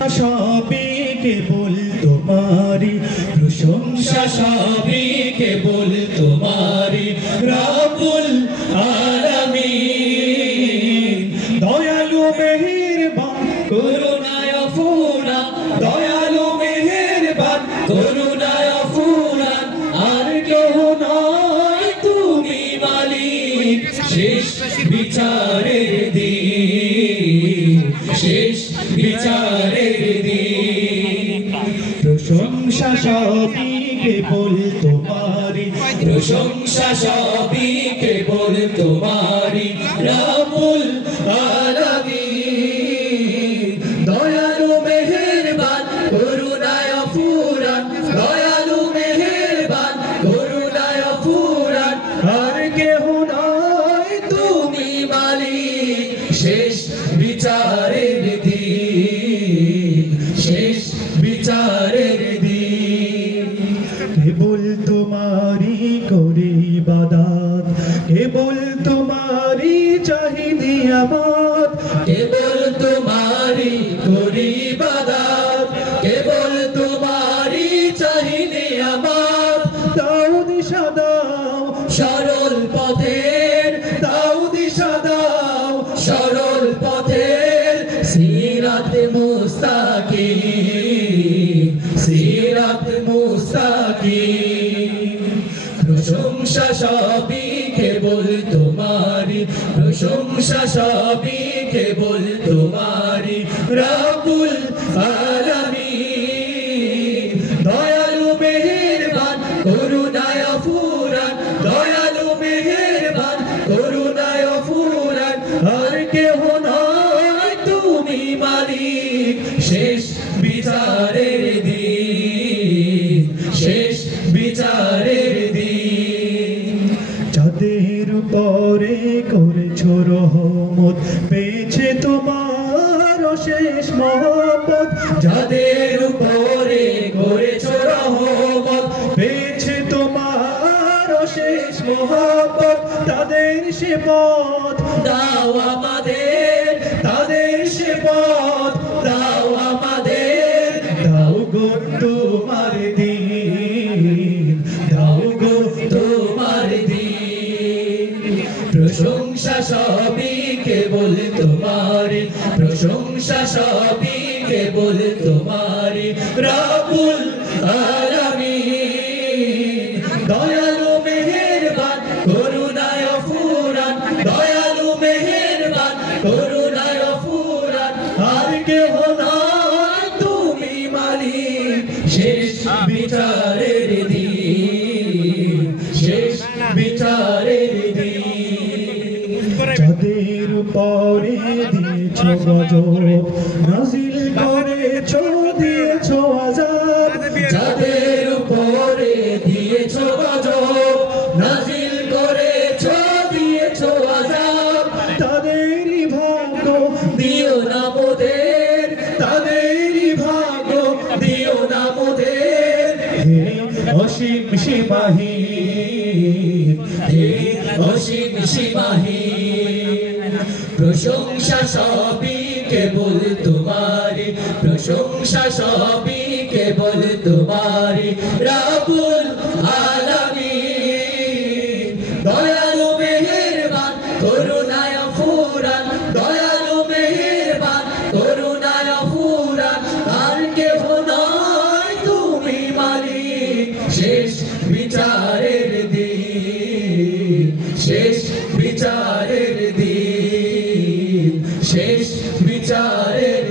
সবই কেবল তোমারি প্রশংসা, সবই কেবল তোমারি রব্বুল আলামিন। দয়ালু মেহেরবান করুণায় ফুরান, দয়ালু মেহেরবান করুণায় ফুরান, আর কেহ নয় তুমি মালিক শেষ বিচারের দিন, শেষ বিচারের দিন। প্রশংসা সবই কেবল তোমারি, প্রশংসা সবই কেবল তোমারি রব্বুল আলামিন। দয়ালু মেহেরবান করুণায় ফুরান, দয়ালু মেহেরবান করুণায় ফুরান, আর কেহ নয় তুমি মালিক শেষ বিচারের দিন, শেষ বিচারের দিন। কেবল তোমারি করি ইবাদত, কেবল তোমারি চাহি নিয়ামত, কেবল তোমারি করি ইবাদত, কেবল তোমারি চাহি নিয়ামত। দাও দিশা দাও সরল পথের, দাও দিশা দাও সরল পথের, সিরাত মুস্তাকিম, সিরাত মুস্তাকিম। প্রশংসা সবই কেবল তোমারি, প্রশংসা সবই কেবল তোমারি রব্বুল আলামিন। দয়ালু মেহেরবান করুণায় ফুরান, দয়ালু মেহেরবান করুণায় ফুরান, আর কেহ নয় তুমি মালিক শেষ বিচারের দিন, শেষ বিচারের দিন। যাদের উপরে করেছ রহমত পেয়েছে তোমার অশেষ মহব্বত, যাদের উপরে করেছ রহমত পেয়েছে তোমার অশেষ মহব্বত, তাদের সে পথ দাও আমাদের, তাদের সে পথ দাও আমাদের। দাও গো তোমার দিন, দাও গো তোমার দিন। প্রশংসা সবই কেবল তোমারি, প্রশংসা সবই কেবল তোমারি রব্বুল আলামিন। দয়ালু মেহেরবান করুণায় ফুরান, দয়ালু মেহেরবান করুণায় ফুরান, আর কেহ নয় তুমি মালিক শেষ বিচারের দিন, শেষ বিচারের দিন। যাদের উপরে দিয়েছ গজব নাজিল করেছ, দিয়েছ আযাব, যাদের উপরে দিয়েছ গজব নাজিল করেছ, দিয়েছ আযাব, তাদেরই ভাগ্য দিও না মোদের, তাদেরই ভাগ্য দিও না মোদের। হে অসীম সীমাহীন, হে অসীম সীমাহীন। প্রশংসা সবই কেবল তোমারি, প্রশংসা সবই কেবল তোমারি রব্বুল আলামিন। দয়ালু মেহেরবান করুণায় ফুরান, দয়ালু মেহেরবান করুণায় ফুরান, আর কেহ নয় তুমি মালিক শেষ বিচারের দিন, শেষ বিচারের দিন, শেষ বিচারের